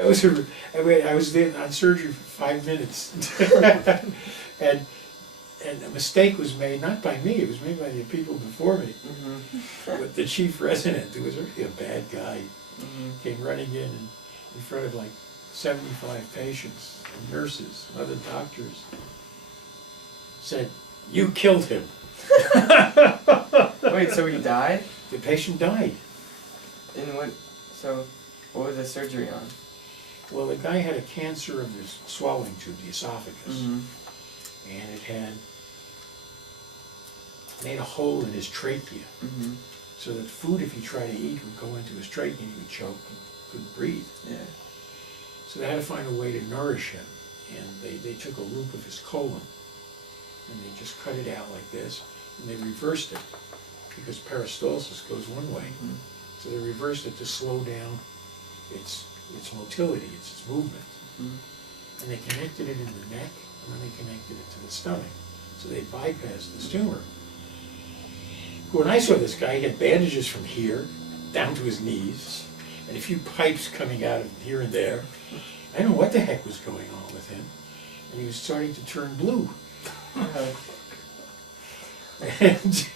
I was there on surgery for 5 minutes. and a mistake was made, not by me, it was made by the people before me. But the chief resident, who was really a bad guy, came running in front of like 75 patients and nurses and other doctors, said, "You killed him." Wait, so he died? The patient died. And what was the surgery on? Well, the guy had a cancer of the swallowing tube, the esophagus, and it had made a hole in his trachea, so that food, if he tried to eat, would go into his trachea and he would choke and couldn't breathe. Yeah. So they had to find a way to nourish him, and they took a loop of his colon, and they just cut it out like this, and they reversed it, because peristalsis goes one way. So they reversed it to slow down its motility, its movement. And they connected it in the neck, and then they connected it to the stomach. So they bypassed the tumor. When I saw this guy, he had bandages from here down to his knees, and a few pipes coming out of here and there. I don't know what the heck was going on with him, and he was starting to turn blue. And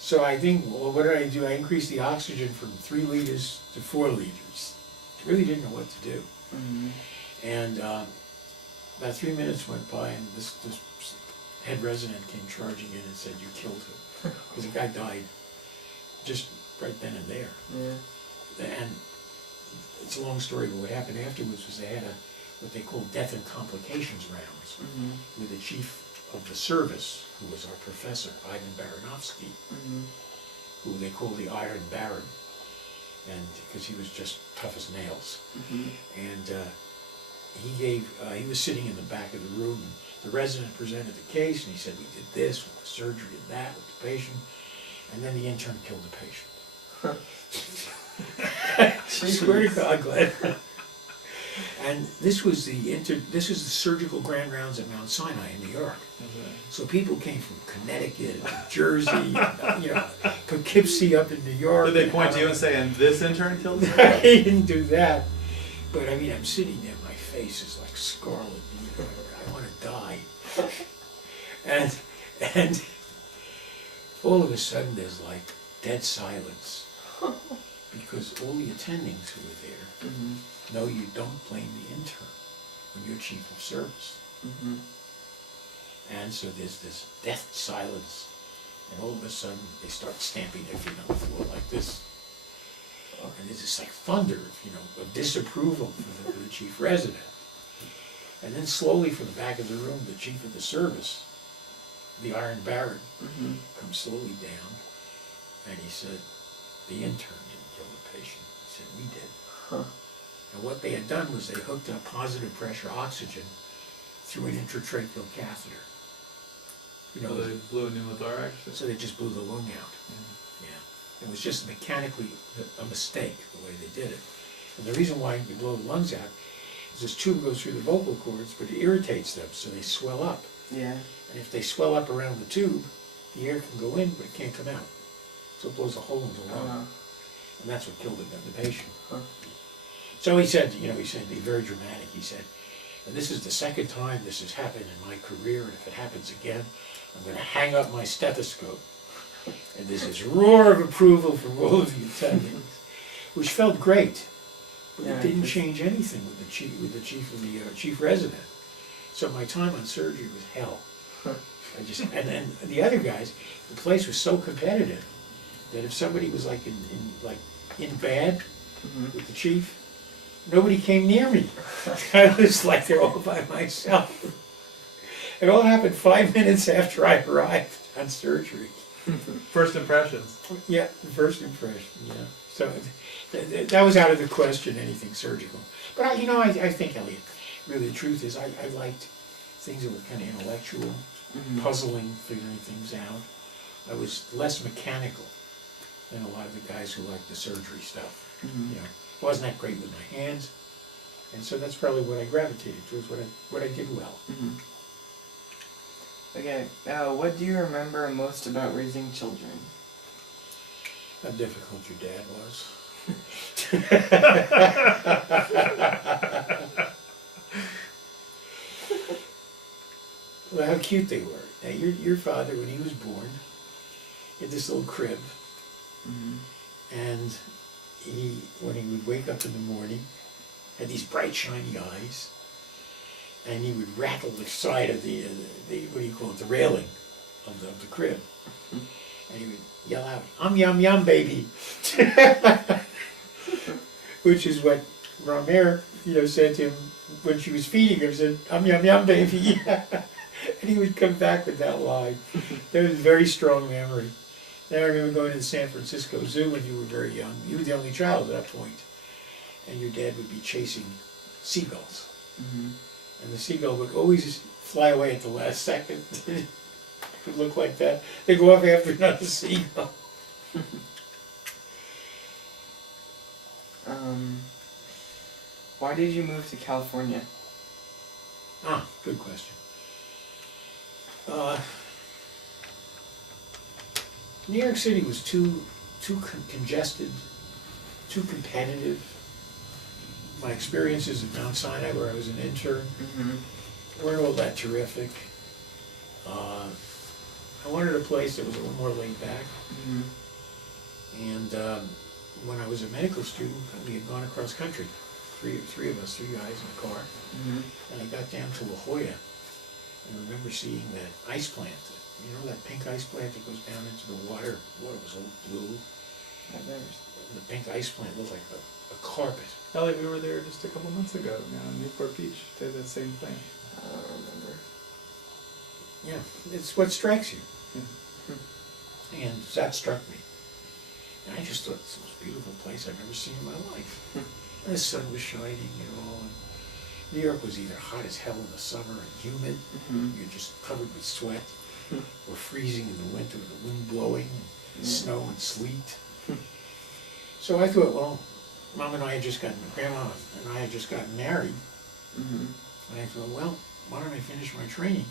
so I think, well, what did I do? I increased the oxygen from 3 liters to 4 liters. I really didn't know what to do. And about 3 minutes went by, and this head resident came charging in and said, "You killed him." Because the guy died just right then and there. And it's a long story, but what happened afterwards was they had what they called death and complications rounds with the chief of the service, who was our professor, Ivan Baranovsky, who they called the Iron Baron, and because he was just tough as nails. And he was sitting in the back of the room, and the resident presented the case, and he said, "We did this with the surgery and that with the patient," and then the intern killed the patient. I swear to God, Glenn. And this was the surgical grand rounds at Mount Sinai in New York. So people came from Connecticut, and Jersey, and, Poughkeepsie up in New York. Did they point to you and say, "And this intern killed him"? I didn't do that. But I mean, I'm sitting there, my face is like scarlet. I want to die. And all of a sudden there's like dead silence. Because all the attendings who were there know you don't blame the intern when you're chief of service. And so there's this death silence, and all of a sudden they start stamping their feet on the floor like this. And there's this like thunder, of disapproval for the chief resident. And then slowly from the back of the room, the chief of the service, the Iron Baron, comes slowly down, and he said, "The intern didn't kill the patient." He said, "We did." And what they had done was they hooked up positive pressure oxygen through an intratracheal catheter. So they blew a pneumothorax? So they just blew the lung out. It was just mechanically a mistake, the way they did it. And the reason why you blow the lungs out is this tube goes through the vocal cords, but it irritates them, so they swell up. And if they swell up around the tube, the air can go in, but it can't come out. So it blows a hole in the lung. And that's what killed the patient. So he said, he said, be very dramatic. He said, "And this is the second time this has happened in my career, and if it happens again, I'm going to hang up my stethoscope." And there's this roar of approval from all of the attendings, which felt great, but it didn't change anything with the chief resident. So my time on surgery was hell. And then the other guys, the place was so competitive that if somebody was like in bad with the chief, nobody came near me. I was like there all by myself. It all happened 5 minutes after I arrived on surgery. First impressions. Yeah, the first impression, So that was out of the question, anything surgical. But I think, Elliot, really the truth is I liked things that were kind of intellectual, puzzling, figuring things out. I was less mechanical than a lot of the guys who liked the surgery stuff. Wasn't that great with my hands, and so that's probably what I gravitated towards, what I did well. Okay, what do you remember most about raising children? How difficult your dad was. cute they were. Now, your father, when he was born, had this little crib, and when he would wake up in the morning, had these bright, shiny eyes, and he would rattle the side of the what do you call it, the railing of the crib, and he would yell out, yum yum, baby," which is what Grandpere, said to him when she was feeding him. Said, yum yum, baby," and he would come back with that line. That was a very strong memory. Then I remember going to the San Francisco Zoo when you were very young. You were the only child at that point, and your dad would be chasing seagulls. And the seagull would always fly away at the last second. It would look like that. They'd go off after another seagull. Why did you move to California? Good question. New York City was too congested, too competitive. My experiences at Mount Sinai, where I was an intern, weren't all that terrific. I wanted a place that was a little more laid back. And when I was a medical student, we had gone across country, three guys in a car, and I got down to La Jolla, and I remember seeing that ice plant. You know that pink ice plant that goes down into the water? Water was all blue. The pink ice plant looked like a carpet. Ellie, we were there just a couple months ago now in Newport Beach. They did that same thing. I don't remember. Yeah, it's what strikes you. And that struck me. And I just thought it's the most beautiful place I've ever seen in my life. And the sun was shining and all. And New York was either hot as hell in the summer and humid, you're just covered with sweat, or freezing in the winter, the wind blowing, and snow and sleet. So I thought, well, Grandma and I had just gotten married. And I thought, well, why don't I finish my training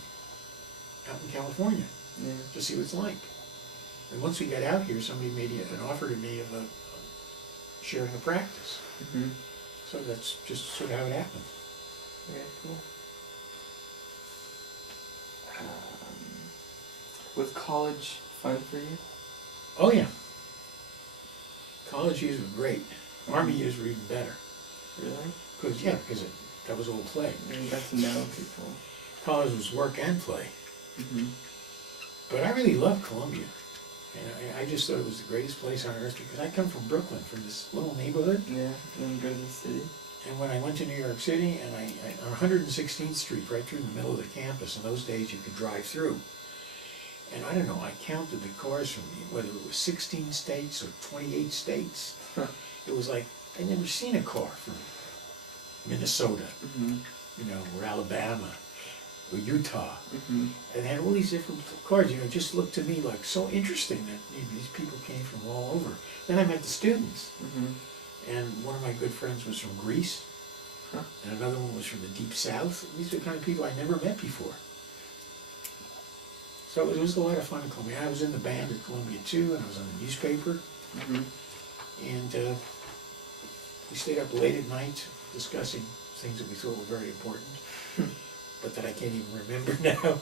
out in California to see what it's like. And once we got out here, somebody made an offer to me of sharing a practice. So that's just sort of how it happened. Okay, cool. Was college fun for you? Oh yeah. College years were great. Army years were even better. Really? Because that was all play. You got to know people. College was work and play. But I really loved Columbia. And I just thought it was the greatest place on earth because I come from Brooklyn, from this little neighborhood. Yeah, and go to the city. And when I went to New York City, and on 116th Street, right through the middle of the campus, in those days you could drive through. And I don't know, I counted the cars from whether it was 16 states or 28 states. It was like, I'd never seen a car from Minnesota, or Alabama, or Utah. And they had all these different cars, it just looked to me like so interesting that these people came from all over. Then I met the students. And one of my good friends was from Greece, and another one was from the Deep South. These are the kind of people I never met before. So it was a lot of fun in Columbia. I was in the band at Columbia too, and I was on the newspaper. And we stayed up late at night discussing things that we thought were very important, but that I can't even remember now.